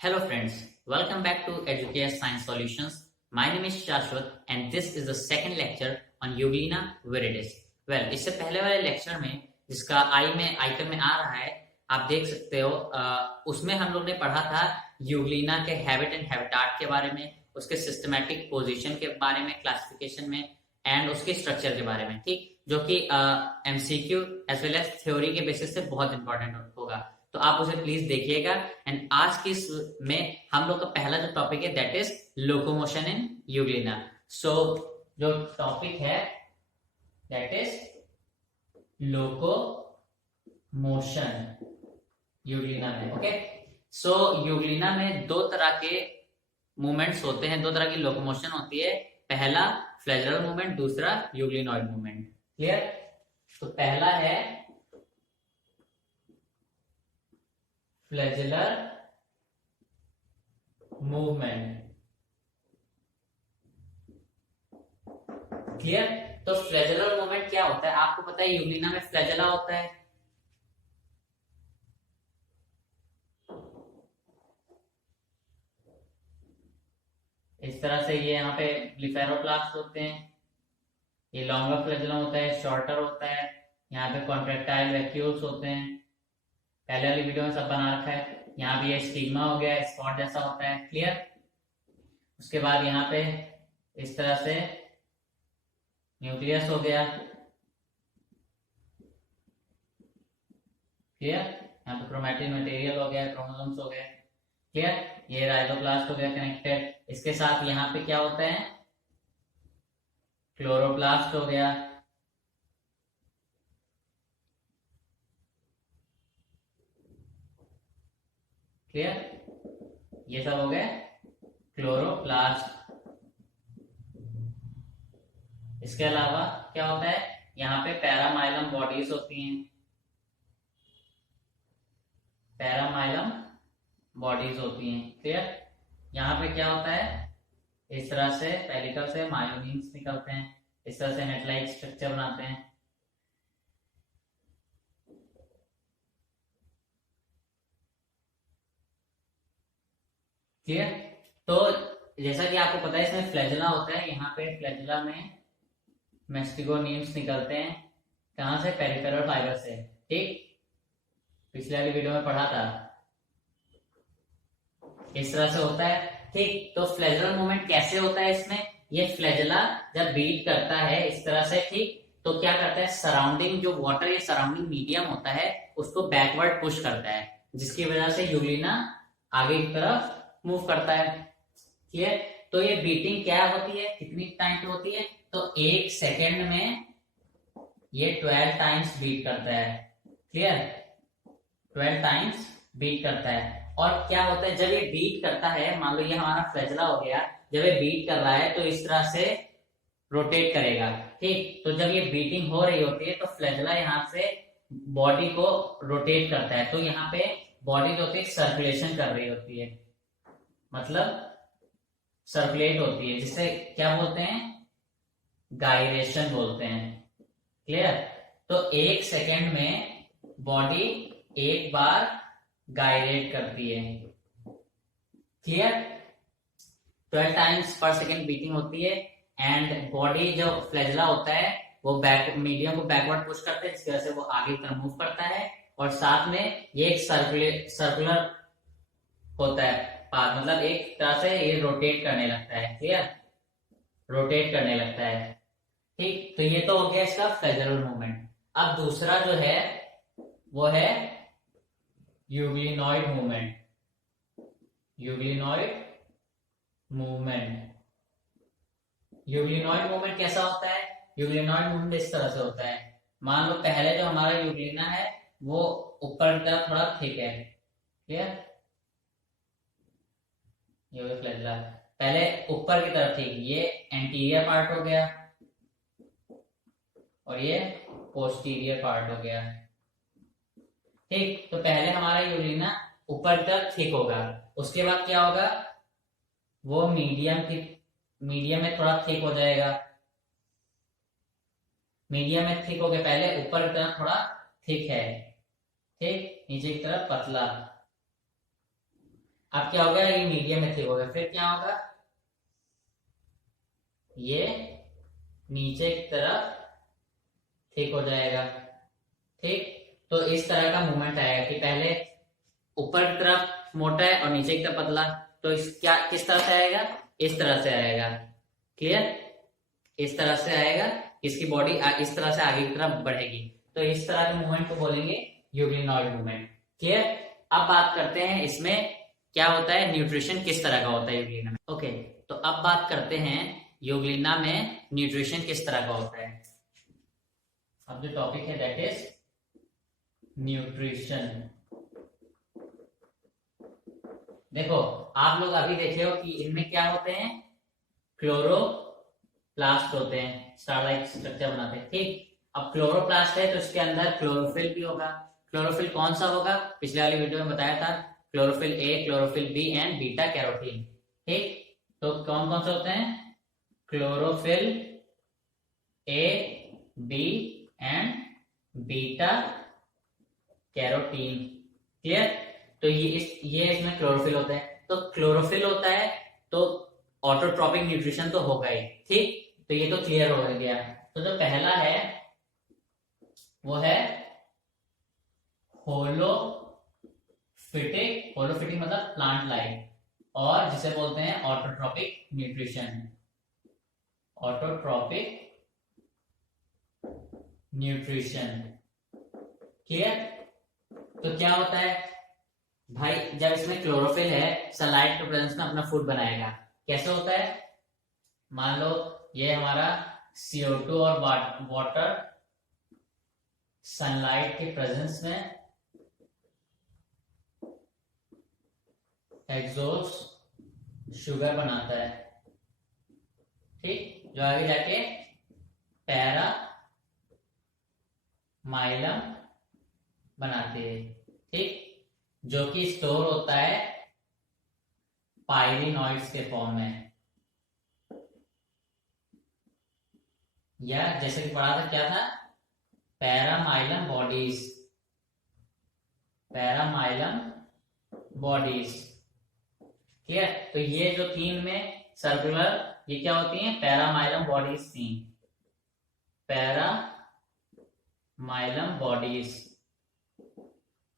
Hello friends, welcome back to Educare Science Solutions. My name is Shashwat and this is the second lecture on Euglena viridis. Well, इससे पहले वाले lecture में जिसका icon में आ रहा है, आप देख सकते हो, उसमें हम लोग ने पढ़ा था यूग्लिना के हैबिट एंड हैबिटाट के बारे में, उसके सिस्टमैटिक पोजीशन के बारे में, क्लासिफिकेशन में एंड उसके स्ट्रक्चर के बारे में, ठीक, जो कि MCQ as well as theory के बेसिस से बहुत इंपॉर्टेंट होगा। तो आप उसे प्लीज देखिएगा। एंड आज की में हम लोग का पहला जो टॉपिक है that is locomotion in euglena. So जो टॉपिक है दैट इज लोकोमोशन यूग्लिना में। ओके, सो यूग्लिना में दो तरह के मूवमेंट्स होते हैं, दो तरह की लोकोमोशन होती है। पहला फ्लैजरल मूवमेंट, दूसरा यूग्लिनॉइड मूवमेंट। क्लियर? तो पहला है फ्लैजेलर मूवमेंट। क्लियर? तो फ्लैजेलर मूवमेंट क्या होता है? आपको पता है यूग्लिना में फ्लैजेला होता है। इस तरह से ये यहाँ पे ब्लिफेरोप्लास्ट होते हैं। ये लॉन्गर फ्लैजेलम होता है, शॉर्टर होता है। यहाँ पे कॉन्ट्रैक्टाइल वैक्यूल्स होते हैं। पहले वाली वीडियो में सब बना रखा है। यहाँ भी ये स्टिग्मा हो गया, स्पॉट जैसा होता है। क्लियर? उसके बाद यहाँ पे इस तरह से न्यूक्लियस हो गया। क्लियर? यहाँ पे क्रोमैटिन मटेरियल हो गया, क्रोमोसोम्स हो गए। क्लियर? ये राइजोप्लास्ट हो गया कनेक्टेड। इसके साथ यहाँ पे क्या होता है? क्लोरोप्लास्ट हो गया। क्लियर? ये सब हो गए क्लोरोप्लास्ट। इसके अलावा क्या होता है? यहाँ पे पैरामाइलम बॉडीज होती हैं। पैरामाइलम बॉडीज होती हैं। क्लियर? यहाँ पे क्या होता है? इस तरह से पेलिकल से मायोनिन्स निकलते हैं। इस तरह से नेट लाइक स्ट्रक्चर बनाते हैं। क्लियर? तो जैसा कि आपको पता है इसमें फ्लैजेला होता है। यहाँ पे फ्लैजेला में मेस्टिगोनीम्स निकलते हैं। कहां से? पेरिफेरल फाइबर से। ठीक, पिछले वाली वीडियो में पढ़ा था। इस तरह से होता है। ठीक, तो फ्लैजेलर मूवमेंट कैसे होता है इसमें? ये फ्लैजेला जब बीट करता है इस तरह से, ठीक, तो क्या करता है? सराउंडिंग जो वाटर या सराउंडिंग मीडियम होता है उसको बैकवर्ड पुश करता है, जिसकी वजह से यूग्लिना आगे की तरफ मूव करता है। क्लियर? तो ये बीटिंग क्या होती है, कितनी टाइम पे होती है? तो 1 सेकेंड में ये 12 टाइम्स बीट करता है। क्लियर? 12 टाइम्स बीट करता है। और क्या होता है जब ये बीट करता है, मान लो ये हमारा फ्लैजेला हो गया, जब ये बीट कर रहा है तो इस तरह से रोटेट करेगा। ठीक, तो जब ये बीटिंग हो रही होती है तो फ्लैजेला यहाँ से बॉडी को रोटेट करता है। तो यहाँ पे बॉडी जो होती है सर्कुलेशन कर रही होती है, मतलब सर्कुलेट होती है, जिसे क्या बोलते हैं? गायरेशन बोलते हैं। क्लियर? तो 1 सेकेंड में बॉडी एक बार गायरेट करती है। क्लियर? 12 टाइम्स पर सेकेंड बीटिंग होती है। एंड बॉडी जो फ्लैजेला होता है वो मीडियम को बैकवर्ड पुश करता है, जिसकी वजह से वो आगे की तरफ मूव करता है। और साथ में ये एक सर्कुलर होता है पाथ, मतलब एक तरह से ये रोटेट करने लगता है। क्लियर? रोटेट करने लगता है। ठीक, तो ये तो हो गया इसका फ्लैजेलर मूवमेंट। अब दूसरा जो है वो है euglenoid movement. Euglenoid movement euglenoid movement कैसा होता है? यूग्लिनॉइड मूवमेंट इस तरह से होता है। मान लो पहले जो हमारा यूग्लिना है वो ऊपर की तरफ थोड़ा थिक है। क्लियर? ये फ्लैजेला पहले ऊपर की तरफ थी, ये एंटीरियर पार्ट हो गया और ये पोस्टीरियर पार्ट हो गया। ठीक, तो पहले हमारा यूग्लिना ऊपर की तरफ थिक होगा, उसके बाद क्या होगा? वो मीडियम में थोड़ा थिक हो जाएगा। मीडियम में थिक हो गया, पहले ऊपर की तरफ थोड़ा थिक है, ठीक, नीचे की तरफ पतला। अब क्या हो गया, ये मीडियम में थिक हो गया, फिर क्या होगा, ये नीचे की तरफ थिक हो जाएगा। ठीक, तो इस तरह का मूवमेंट आएगा कि पहले ऊपर की तरफ मोटा है और नीचे की तरफ पतला, तो इस क्या किस तरह से आएगा, इस तरह से आएगा। क्लियर, इस तरह से आएगा, इसकी बॉडी इस तरह से आगे की तरफ बढ़ेगी, तो इस तरह के मूवमेंट को बोलेंगे यूग्लिनॉइड मूवमेंट। क्लियर, अब बात करते हैं इसमें क्या होता है, न्यूट्रिशन किस तरह का होता है यूग्लिना में। ओके, तो अब बात करते हैं यूग्लिना में न्यूट्रिशन किस तरह का होता है। अब जो टॉपिक है दैट इज न्यूट्रिशन। देखो, आप लोग अभी देखे हो कि इनमें क्या होते हैं, क्लोरोप्लास्ट होते हैं, स्टार लाइक स्ट्रक्चर बनाते हैं। ठीक, अब क्लोरोप्लास्ट है तो इसके अंदर क्लोरोफिल भी होगा। क्लोरोफिल कौन सा होगा, पिछले वाली वीडियो में बताया था, chlorophyll A, chlorophyll B and beta carotene. ठीक, तो कौन कौन से होते हैं, chlorophyll A, B and beta carotene. Clear, तो ये इसमें क्लोरोफिल होता है। तो क्लोरोफिल होता है तो ऑटोट्रॉपिक न्यूट्रिशन तो होगा ही। ठीक, तो ये तो क्लियर हो गया। तो जो पहला है वो है होलोफिटिक, होलोफिटिक मतलब प्लांट लाइक, और जिसे बोलते हैं autotrophic nutrition, autotrophic nutrition. Clear, तो क्या होता है भाई, जब इसमें क्लोरोफिल है, सनलाइट के प्रेजेंस में अपना फूड बनाएगा। कैसे होता है, मान लो ये हमारा CO2 और वाटर सनलाइट के प्रेजेंस में एग्जॉस्ट शुगर बनाता है। ठीक, जो आगे जाके पैरामाइलम बनाते हैं। ठीक, जो कि स्टोर होता है पायरिनॉइड्स के फॉर्म में, या जैसे कि पढ़ा था क्या था, पैरामाइलम बॉडीज, पैरामाइलम बॉडीज। ठीक है, तो ये जो तीन में सर्कुलर, ये क्या होती हैं, पैरामाइलम बॉडीज थी, पैरामाइलम बॉडीज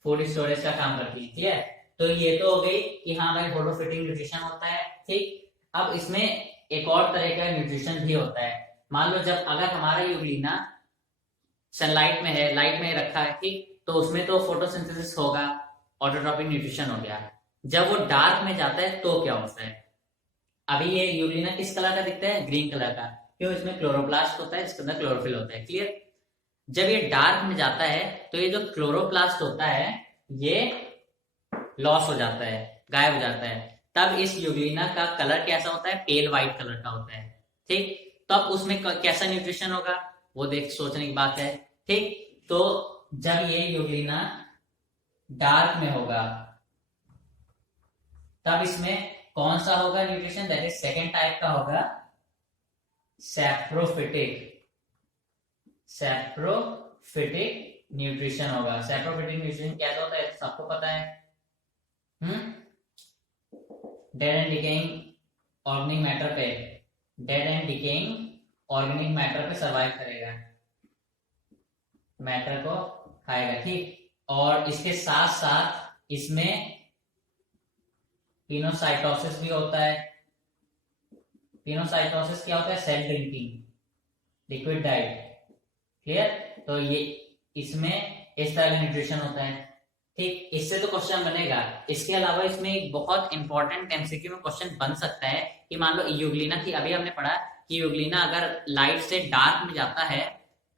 फूड स्टोरेज का काम करती है। ठीक है, तो ये तो हो गई कि हाँ भाई होलोफिटिक न्यूट्रिशन होता है। ठीक, अब इसमें एक और तरह का न्यूट्रिशन भी होता है। मान लो जब अगर हमारा यूग्लिना सनलाइट में है, लाइट में रखा है, ठीक, तो उसमें तो फोटोसिंथेसिस होगा, ऑटोट्रॉपिक न्यूट्रिशन हो गया। जब वो डार्क में जाता है तो क्या होता है, अभी ये यूग्लिना किस कलर का दिखता है, ग्रीन कलर का, क्यों, इसमें क्लोरोप्लास्ट होता है, इसके अंदर क्लोरोफिल होता है। क्लियर, जब ये डार्क में जाता है तो ये जो क्लोरोप्लास्ट होता है ये लॉस हो जाता है, गायब हो जाता है। तब इस यूग्लिना का कलर कैसा होता है, पेल व्हाइट कलर का होता है। ठीक, तब उसमें कैसा न्यूट्रिशन होगा, वो देख सोचने की बात है। ठीक, तो जब ये यूग्लिना डार्क में होगा तब इसमें कौन सा होगा nutrition, that is second type का होगा सैप्रोफिटिक, सैप्रोफिटिक न्यूट्रिशन होगा। सैप्रोफिटिक न्यूट्रिशन कैसा होता है सबको पता है, dead and decaying organic matter पे, dead and decaying organic matter पे सर्वाइव करेगा, मैटर को खाएगा। ठीक, और इसके साथ साथ इसमें पिनोसाइटोसिस भी होता है। पिनोसाइटोसिस क्या होता है, cell drinking, liquid diet. Clear, तो ये इसमें इस तरह का न्यूट्रिशन होता है। ठीक, इससे तो क्वेश्चन बनेगा। इसके अलावा इसमें एक बहुत इंपॉर्टेंट एमसीक्यू में क्वेश्चन बन सकता है कि मान लो यूग्लिना की, अभी हमने पढ़ा कि यूग्लिना अगर लाइट से डार्क में जाता है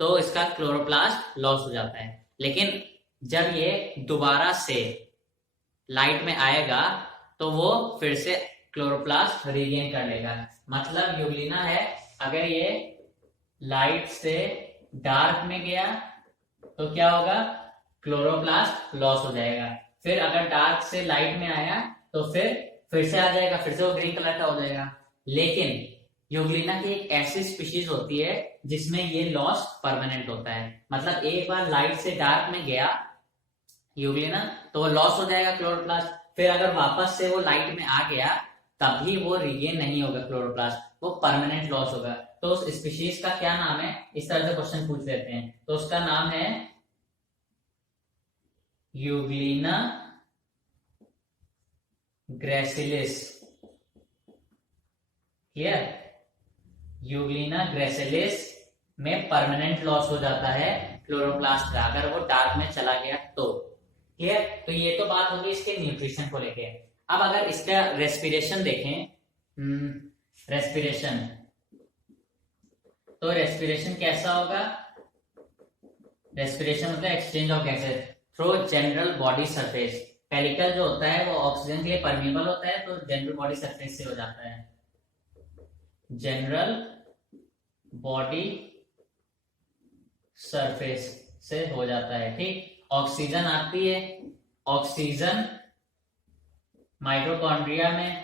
तो इसका क्लोरोप्लास्ट लॉस हो जाता है, लेकिन जब ये दोबारा से लाइट में आएगा तो वो फिर से क्लोरोप्लास्ट रीगेन कर लेगा। मतलब यूग्लिना है, अगर ये लाइट से डार्क में गया तो क्या होगा, क्लोरोप्लास्ट लॉस हो जाएगा। फिर अगर डार्क से लाइट में आया तो फिर से आ जाएगा, फिर से वो ग्रीन कलर का हो जाएगा। लेकिन यूग्लिना की एक ऐसी स्पीशीज होती है जिसमें ये लॉस परमानेंट होता है। मतलब एक बार लाइट से डार्क में गया यूग्लिना तो वो लॉस हो जाएगा क्लोरोप्लास्ट, फिर अगर वापस से वो लाइट में आ गया तभी वो रिगेन नहीं होगा क्लोरोप्लास्ट, वो परमानेंट लॉस होगा। तो उस स्पीशीज का क्या नाम है, इस तरह से क्वेश्चन पूछ लेते हैं, तो उसका नाम है Euglena gracilis. Clear? Euglena gracilis में परमानेंट लॉस हो जाता है क्लोरोप्लास्ट का, अगर वो डार्क में चला गया तो। क्लियर? तो ये तो बात होगी इसके न्यूट्रिशन को लेके। अब अगर इसका रेस्पिरेशन देखें, रेस्पिरेशन, तो रेस्पिरेशन कैसा होगा? रेस्पिरेशन मतलब exchange of gases through general body surface. Pellicle जो होता है वो ऑक्सीजन के लिए परमेबल होता है, तो जनरल बॉडी सरफेस से हो जाता है, जनरल बॉडी सरफेस से हो जाता है। ठीक, ऑक्सीजन आती है, ऑक्सीजन माइटोकॉन्ड्रिया में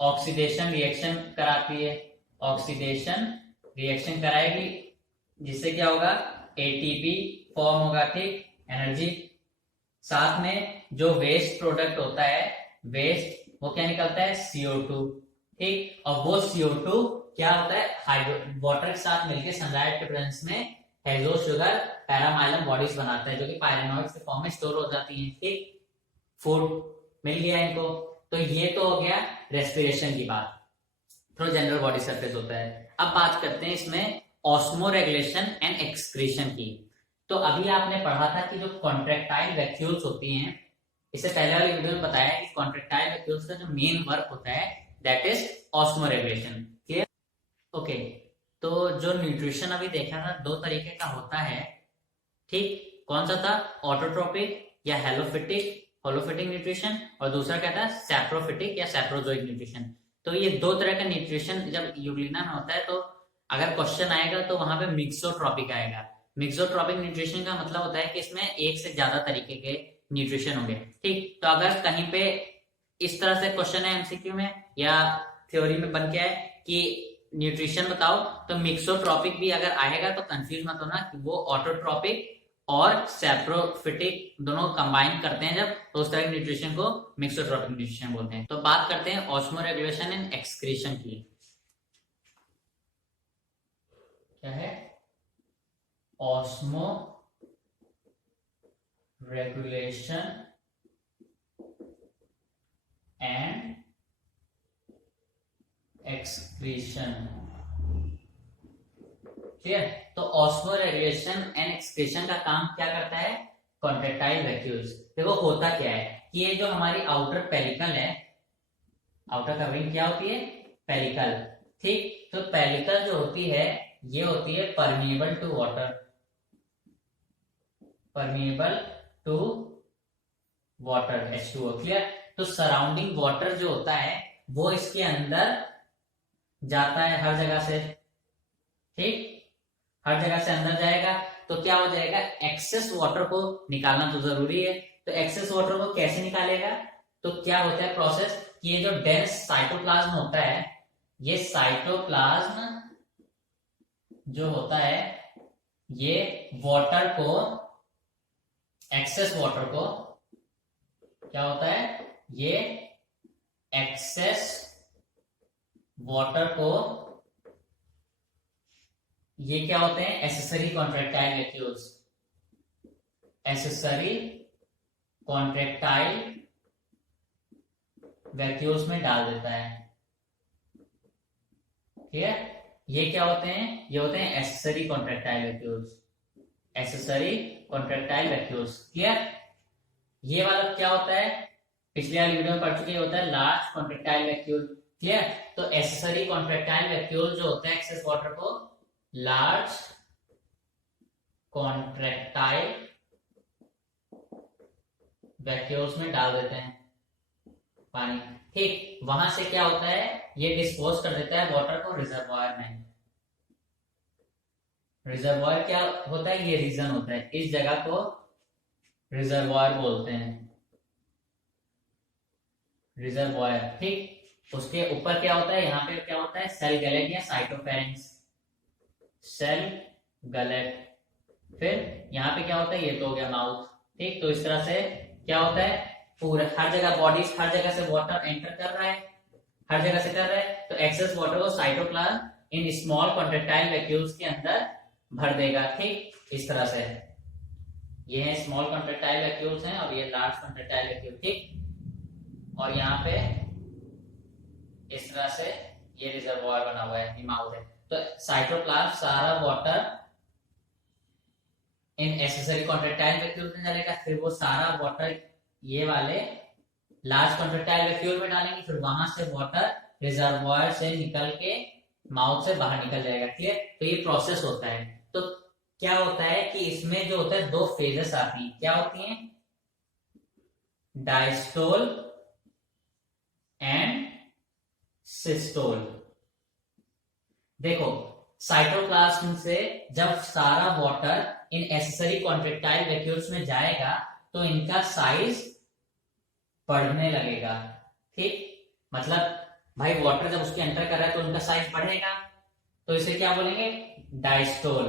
ऑक्सीडेशन रिएक्शन कराती है, ऑक्सीडेशन रिएक्शन कराएगी, जिससे क्या होगा? एटीपी फॉर्म होगा। ठीक, एनर्जी। साथ में जो वेस्ट प्रोडक्ट होता है, वेस्ट, वो क्या निकलता है? CO2। ठीक, और वो CO2 क्या होता है? हाइड्रो वाटर के साथ मिलकर सनलाइट के प्रेजेंस में हेक्सो शुगर पैरामाइलम बॉडीज बनाता है, जो कि पायरेनॉइड्स के फॉर्म में स्टोर हो जाती हैं। ठीक, फूड मिल गया इनको। तो ये तो हो गया रेस्पिरेशन की बात, थ्रू जनरल बॉडी सरफेस होता है। अब बात करते हैं इसमें ऑस्मो रेगुलेशन एंड एक्सक्रीशन की। तो अभी आपने पढ़ा था कि जो कॉन्ट्रेक्टाइल वैक्यूल्स होती हैं, इससे पहले वाली वीडियो में बताया कि कॉन्ट्रेक्टाइल वैक्यूल्स का जो मेन वर्क होता है that is osmo regulation. Clear? Okay, तो जो न्यूट्रिशन अभी देखा था, दो तरीके का होता है। ठीक, कौन सा था? ऑटोट्रोपिक या हेलोफिटिक, होलोफिटिक न्यूट्रिशन, और दूसरा क्या था? सैप्रोफिटिक या सैप्रोजोइक न्यूट्रिशन। तो ये दो तरह का न्यूट्रिशन जब यूग्लिना में होता है, तो अगर क्वेश्चन आएगा तो वहां पे मिक्सोट्रॉपिक आएगा। मिक्सोट्रॉपिक न्यूट्रिशन का मतलब होता है कि इसमें एक से ज्यादा तरीके के न्यूट्रिशन होंगे। ठीक, तो अगर कहीं पे इस तरह से क्वेश्चन है एमसीक्यू में या थ्योरी में बन के आए कि न्यूट्रिशन बताओ, तो मिक्सोट्रॉपिक भी अगर आएगा तो कंफ्यूज मत होना कि वो ऑटोट्रॉपिक और सैप्रोफिटिक दोनों कंबाइन करते हैं जब, तो उस तरह के न्यूट्रिशन को मिक्सोट्रॉपिक न्यूट्रिशन बोलते हैं। तो बात करते हैं ऑस्मो रेगुलेशन एंड एक्सक्रीशन की। क्या है? Osmo regulation and excretion. Clear? तो ऑस्मो रेगुलेशन एंड एक्सक्रीशन का काम क्या करता है? Contractile vacuoles. देखो होता क्या है कि ये जो हमारी आउटर पेलिकल है, आउटर कवरिंग क्या होती है? पेलिकल। ठीक, तो पेलिकल जो होती है ये होती है permeable to water, permeable to water, H2O। Clear? तो सराउंडिंग वाटर जो होता है वो इसके अंदर जाता है हर जगह से। ठीक, हर जगह से अंदर जाएगा, तो क्या हो जाएगा? एक्सेस वाटर को निकालना तो जरूरी है। तो एक्सेस वाटर को कैसे निकालेगा? तो क्या होता है प्रोसेस कि ये जो डेंस साइटोप्लाज्म होता है, ये साइटोप्लाज्म जो होता है ये वाटर को, एक्सेस वाटर को, क्या होता है? ये एक्सेस वाटर को, ये क्या होते हैं? Accessory contractile vacuoles, accessory contractile vacuoles में डाल देता है। ठीक है? ये क्या होते हैं? ये होते हैं accessory contractile vacuoles, accessory contractile vacuoles. Clear? ये वाला क्या होता है? पिछले वाली वीडियो में पढ़ चुके, होता है लार्ज कॉन्ट्रेक्टाइल वैक्यूल। क्लियर? तो एसेसरी कॉन्ट्रेक्टाइल वैक्यूल जो होता है एक्सेस वाटर को लार्ज कॉन्ट्रेक्टाइल वैक्यूल्स में डाल देते हैं पानी। ठीक, वहां से क्या होता है? ये डिस्पोज कर देता है वाटर को रिजर्वॉयर में। रिजर्वॉयर क्या होता है? ये रीजन होता है, इस जगह को रिजर्वॉयर बोलते हैं, रिजर्वॉयर। ठीक, उसके ऊपर क्या होता है? यहाँ पे क्या होता है? सेल गैलेट या साइटोफेरेंक्स, सेल गैलेट। फिर यहाँ पे क्या होता है? ये तो हो गया माउथ, ठीक, तो इस तरह से क्या होता है, पूरा हर जगह बॉडीज, हर जगह से वाटर एंटर कर रहा है, हर जगह से कर रहा है, तो एक्सेस वाटर को cytoplasm in small contractile vacuoles के अंदर भर देगा। ठीक, इस तरह से ये है स्मॉल कॉन्ट्रेक्टाइल वैक्यूल्स हैं और ये लार्ज कॉन्ट्रेक्टाइल वैक्यूल। ठीक, और यहाँ पे इस तरह से ये रिजर्वॉयर बना हुआ है, माउथ है। तो साइटोप्लाज्म सारा water in accessory contractile vacuole में डालेगा, फिर वो सारा वाटर ये वाले लार्ज कॉन्ट्रेक्टाइल वैक्यूल में डालेंगे, फिर वहां से वाटर रिजर्वॉयर से निकल के माउथ से बाहर निकल जाएगा। क्लियर, तो ये प्रोसेस होता है। तो क्या होता है कि इसमें जो होता है दो फेजेस आती हैं, क्या होती हैं, डायस्टोल एंड सिस्टोल। देखो साइटोप्लाज्म से जब सारा water in accessory contractile vacuoles में जाएगा तो इनका साइज बढ़ने लगेगा। ठीक, मतलब भाई वाटर जब उसके एंटर कर रहा है तो उनका साइज बढ़ेगा, तो इसे क्या बोलेंगे, डायस्टोल,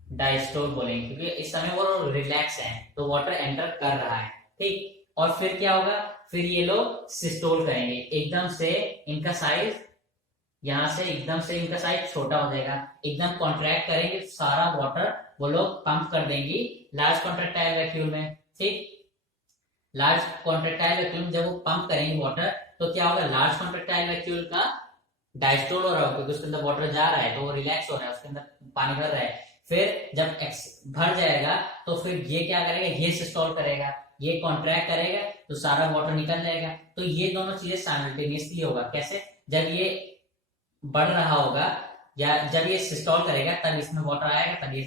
डायस्टोल बोलेंगे, क्योंकि इस समय वो रिलैक्स है तो वाटर एंटर कर रहा है। ठीक, और फिर क्या होगा, फिर ये लोग सिस्टोल करेंगे, एकदम से इनका साइज, यहां से एकदम से इनका साइज छोटा हो जाएगा, एकदम कॉन्ट्रैक्ट करेंगे, सारा वाटर वो लोग पंप कर देंगी लार्ज कॉन्ट्रेक्टाइल वैक्यूल में। ठीक, लार्ज कॉन्ट्रेक्टाइल वैक्यूल जब वो पंप करेंगे वाटर, तो क्या होगा, लार्ज कॉन्ट्रेक्टाइल वैक्यूल का डायस्टोल हो रहा होगा क्योंकि उसके अंदर वाटर जा रहा है तो वो रिलैक्स हो रहा है, उसके अंदर पानी भर रहा है। फिर जब भर जाएगा तो फिर ये क्या करेगा, ये सिस्टोल करेगा, ये कॉन्ट्रैक्ट करेगा तो सारा वाटर निकल जाएगा। तो ये दोनों चीजें साइमल्टेनियसली होगा। कैसे, जब ये बढ़ रहा होगा या जब ये सिस्टोल करेगा तब इसमें वाटर आएगा, तब ये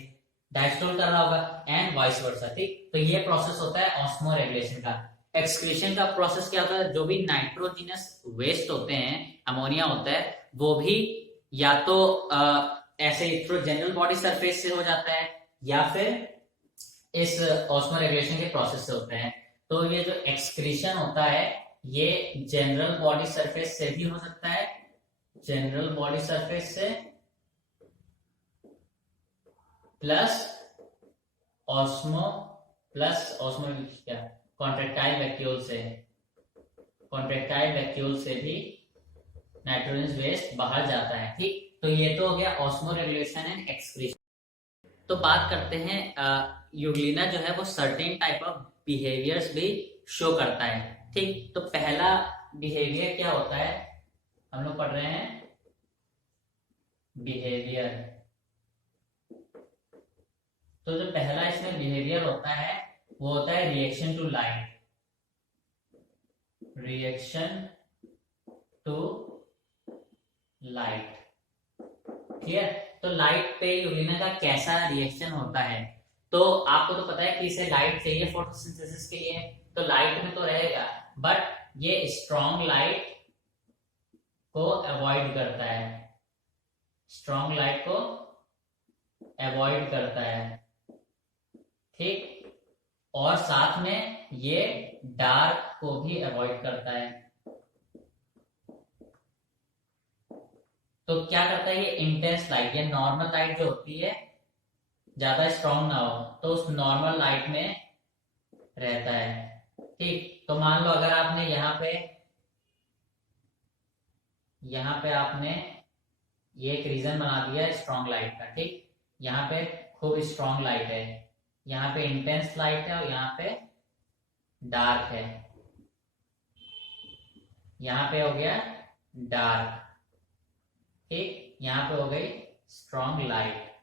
डायस्टोल कर रहा होगा, एंड वाइस वर्सा। ठीक, तो ये प्रोसेस होता है ऑस्मो रेगुलेशन का। एक्सक्रीशन का प्रोसेस क्या होता है, जो भी नाइट्रोजिनस वेस्ट होते हैं, अमोनिया होता है, वो भी या तो ऐसे थ्रू जनरल बॉडी सरफेस से हो जाता है या फिर इस ऑस्मो रेगुलेशन के प्रोसेस से होता है। तो ये जो एक्सक्रीशन होता है ये जनरल बॉडी सरफेस से भी हो सकता है, जनरल बॉडी सरफेस से प्लस ऑस्मो क्या, कॉन्ट्रेक्टाइल वैक्यूल से, कॉन्ट्रेक्टाइल वैक्यूल से भी नाइट्रोजन वेस्ट बाहर जाता है। ठीक, तो ये तो हो गया ऑस्मो रेगुलेशन एंड एक्सक्रीशन। तो बात करते हैं यूग्लिना जो है वो सर्टेन टाइप ऑफ बिहेवियर्स भी शो करता है। ठीक, तो पहला बिहेवियर क्या होता है, हम लोग पढ़ रहे हैं बिहेवियर। तो जो पहला इसमें बिहेवियर होता है वो होता है reaction to light, reaction to light. Clear, तो लाइट पे यूग्लिना का कैसा रिएक्शन होता है, तो आपको तो पता है कि इसे लाइट चाहिए फोटोसिंथेसिस के लिए, तो लाइट में तो रहेगा, बट ये स्ट्रॉन्ग लाइट को अवॉइड करता है, स्ट्रॉन्ग लाइट को अवॉइड करता है। ठीक, और साथ में ये डार्क को भी अवॉइड करता है। तो क्या करता है ये इंटेंस लाइट या नॉर्मल लाइट जो होती है ज्यादा स्ट्रॉन्ग ना हो तो उस नॉर्मल लाइट में रहता है। ठीक, तो मान लो अगर आपने यहाँ पे आपने ये एक रीजन बना दिया स्ट्रॉन्ग लाइट का। ठीक, यहाँ पे खूब स्ट्रॉन्ग लाइट है, यहाँ पे इंटेंस लाइट है और यहाँ पे डार्क है, यहाँ पे हो गया डार्क। ठीक, यहाँ पे हो गई स्ट्रॉन्ग लाइट।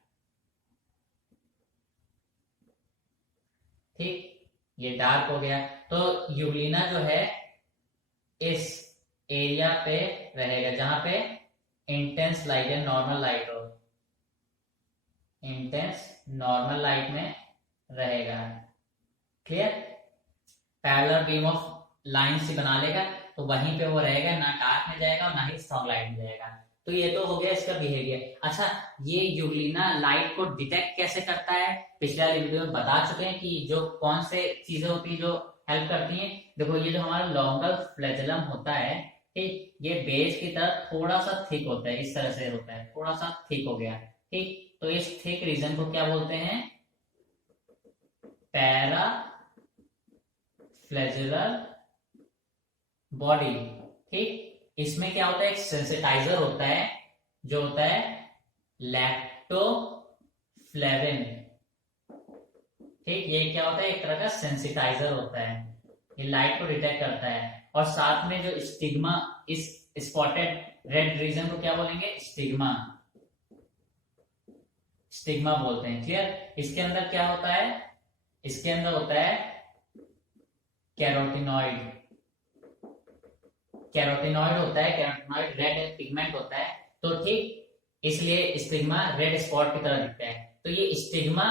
ठीक, ये डार्क हो गया, तो यूग्लिना जो है इस एरिया पे रहेगा जहां पे इंटेंस लाइट या नॉर्मल लाइट हो, इंटेंस नॉर्मल लाइट में रहेगा। Clear, parallel beam of line से बना लेगा तो वहीं पे वो रहेगा, ना डार्क में जाएगा और ना ही स्ट्रॉन्ग लाइट में जाएगा। तो ये तो हो गया इसका बिहेवियर। अच्छा, ये यूग्लिना लाइट को डिटेक्ट कैसे करता है, पिछले वाली वीडियो में बता चुके हैं कि जो कौन से चीजें होती है जो हेल्प करती हैं। देखो ये जो हमारा लॉन्गर फ्लैजेलम होता है, ठीक, ये बेस की तरफ थोड़ा सा थिक होता है, इस तरह से होता है, थोड़ा सा थिक हो गया। ठीक, तो इस थिक रीजन को क्या बोलते हैं, पैरा फ्लैजेलर बॉडी। ठीक, इसमें क्या होता है, एक सेंसिटाइजर होता है जो होता है लैक्टोफ्लेविन। ठीक, ये क्या होता है, एक तरह का सेंसिटाइजर होता है, ये लाइट को डिटेक्ट करता है। और साथ में जो स्टिग्मा, इस स्पॉटेड रेड रीजन को क्या बोलेंगे, स्टिग्मा, स्टिग्मा बोलते हैं। क्लियर। इसके अंदर क्या होता है, इसके अंदर होता है कैरोटिनॉइड, कैरोटिनॉइड होता है, कैरोटिनॉइड रेड पिगमेंट होता है। तो ठीक, इसलिए स्टिग्मा रेड स्पॉट की तरह दिखता है। तो ये स्टिग्मा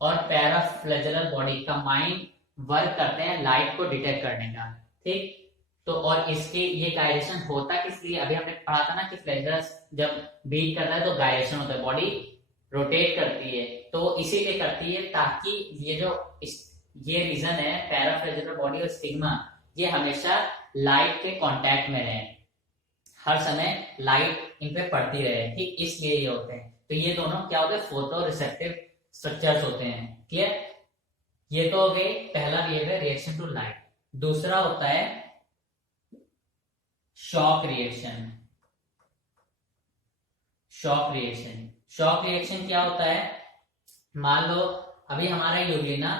और पैराफ्लैजेलर बॉडी कंबाइंड वर्क करते हैं लाइट को डिटेक्ट करने का। ठीक, तो और इसके ये गायरेशन होता किस लिए, अभी हमने पढ़ा था ना कि फ्लैजेलस जब बीट करता है तो गायरेशन होता है, बॉडी रोटेट करती है, तो इसीलिए करती है ताकि ये रीजन है पैराफ्लैजेलर बॉडी और स्टिग्मा, ये हमेशा लाइट के कांटेक्ट में रहे, हर समय लाइट इन पे पड़ती रहे। ठीक, इसलिए ये होते हैं। तो ये दोनों क्या होते हैं, फोटो रिसेप्टिव स्ट्रक्चर्स होते हैं। क्लियर। ये तो हो गई पहला बिहेवियर, रिएक्शन टू लाइट। दूसरा होता है shock reaction. Shock reaction, shock reaction क्या होता है, मान लो अभी हमारा यूग्लिना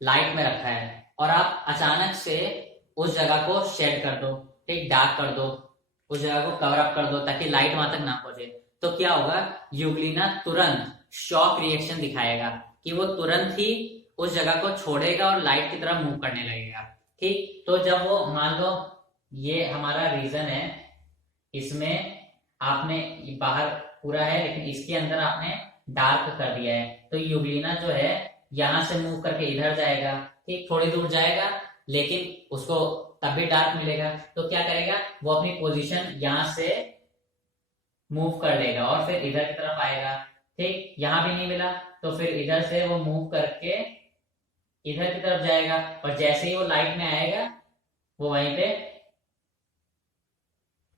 लाइट में रखा है और आप अचानक से उस जगह को शेड कर दो, ठीक, डार्क कर दो, उस जगह को कवर अप कर दो ताकि लाइट वहां तक ना पहुंचे। तो क्या होगा, यूग्लिना तुरंत शॉक रिएक्शन दिखाएगा कि वो तुरंत ही उस जगह को छोड़ेगा और लाइट की तरफ मूव करने लगेगा। ठीक, तो जब वो, मान लो ये हमारा रीजन है, इसमें आपने बाहर पूरा है लेकिन इसके अंदर आपने डार्क कर दिया है, तो यूग्लिना जो है यहां से मूव करके इधर जाएगा। ठीक, थोड़ी दूर जाएगा लेकिन उसको तब भी डार्क मिलेगा, तो क्या करेगा, वो अपनी पोजीशन यहां से मूव कर लेगा और फिर इधर की तरफ आएगा। ठीक, यहां भी नहीं मिला तो फिर इधर से वो मूव करके इधर की तरफ जाएगा और जैसे ही वो लाइट में आएगा वो वहीं पे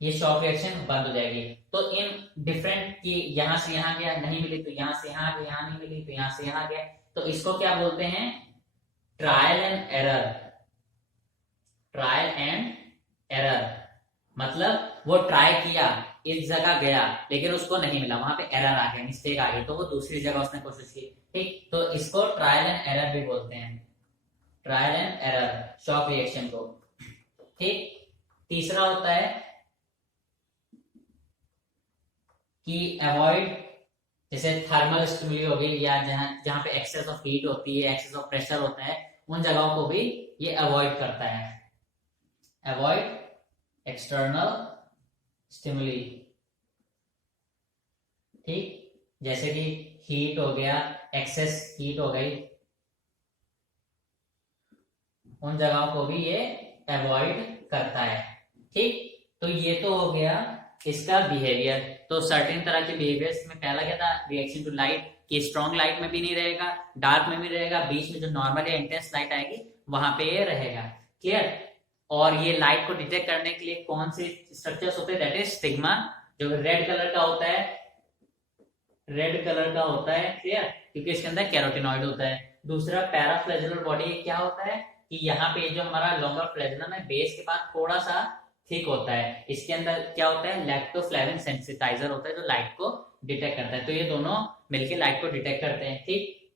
ये शॉक रिएक्शन बंद हो जाएगी। तो इन डिफरेंट की यहां से यहां गया, नहीं मिली तो यहां से यहां गया, यहां नहीं मिली तो यहां से यहां गया, तो इसको क्या बोलते हैं, trial and error. Trial and error मतलब वो ट्राई किया, इस जगह गया लेकिन उसको नहीं मिला, वहां पे एरर आ गया, मिस्टेक आ गई, तो वो दूसरी जगह उसने कोशिश की। ठीक, तो इसको ट्रायल एंड एरर भी बोलते हैं, trial and error shock reaction को। ठीक, तीसरा होता है कि अवॉइड, जैसे थर्मल स्टिमुली हो गई या जहां पे एक्सेस ऑफ हीट होती है, एक्सेस ऑफ प्रेशर होता है, उन जगहों को भी ये अवॉइड करता है। Avoid external stimuli. ठीक, जैसे कि हीट हो गया, एक्सेस हीट हो गई, उन जगहों को भी ये अवॉइड करता है। ठीक, तो ये तो हो गया इसका बिहेवियर। तो सर्टेन तरह के बिहेवियर्स में पहला क्या था, रिएक्शन टू लाइट, कि स्ट्रॉन्ग लाइट में भी नहीं रहेगा, डार्क में भी रहेगा, बीच में जो नॉर्मल या इंटेंस लाइट आएगी वहां पे ये रहेगा। क्लियर। और ये लाइट को डिटेक्ट करने के लिए कौन से स्ट्रक्चर्स होते हैं, दैट इज स्टिग्मा, जो रेड कलर का होता है, रेड कलर का होता है। क्लियर, क्योंकि इसके अंदर कैरोटिनॉइड होता है। दूसरा पैराफ्लैजेलर बॉडी, क्या होता है कि यहाँ पे जो हमारा लॉन्गर फ्लैजेलम है, बेस के पास थोड़ा सा थिक होता है, इसके अंदर क्या होता है, लैक्टोफ्लेविन सेंसिटाइजर होता है जो लाइट को डिटेक्ट करता है। तो ये दोनों मिलकर लाइट को डिटेक्ट करते हैं। ठीक,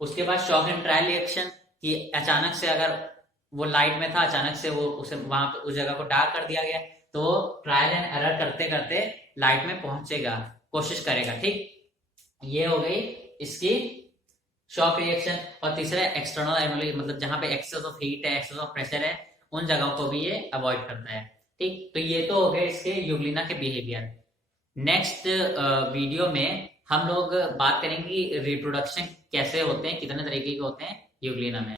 उसके बाद शॉक एंड ट्रायल रिएक्शन, कि अचानक से अगर वो लाइट में था, अचानक से वो उसे वहां पे उस जगह को डार्क कर दिया गया, तो ट्रायल एंड एरर करते करते लाइट में पहुंचेगा, कोशिश करेगा। ठीक, ये हो गई इसकी शॉक रिएक्शन। और तीसरा एक्सटर्नल एनर्जी, मतलब जहां पे एक्सेस ऑफ हीट है, एक्सेस ऑफ प्रेशर है, उन जगहों को भी ये अवॉइड करता है। ठीक, तो ये तो हो गए इसके यूग्लिना के बिहेवियर। नेक्स्ट वीडियो में हम लोग बात करेंगे रिप्रोडक्शन कैसे होते हैं, कितने तरीके के होते हैं यूग्लिना में।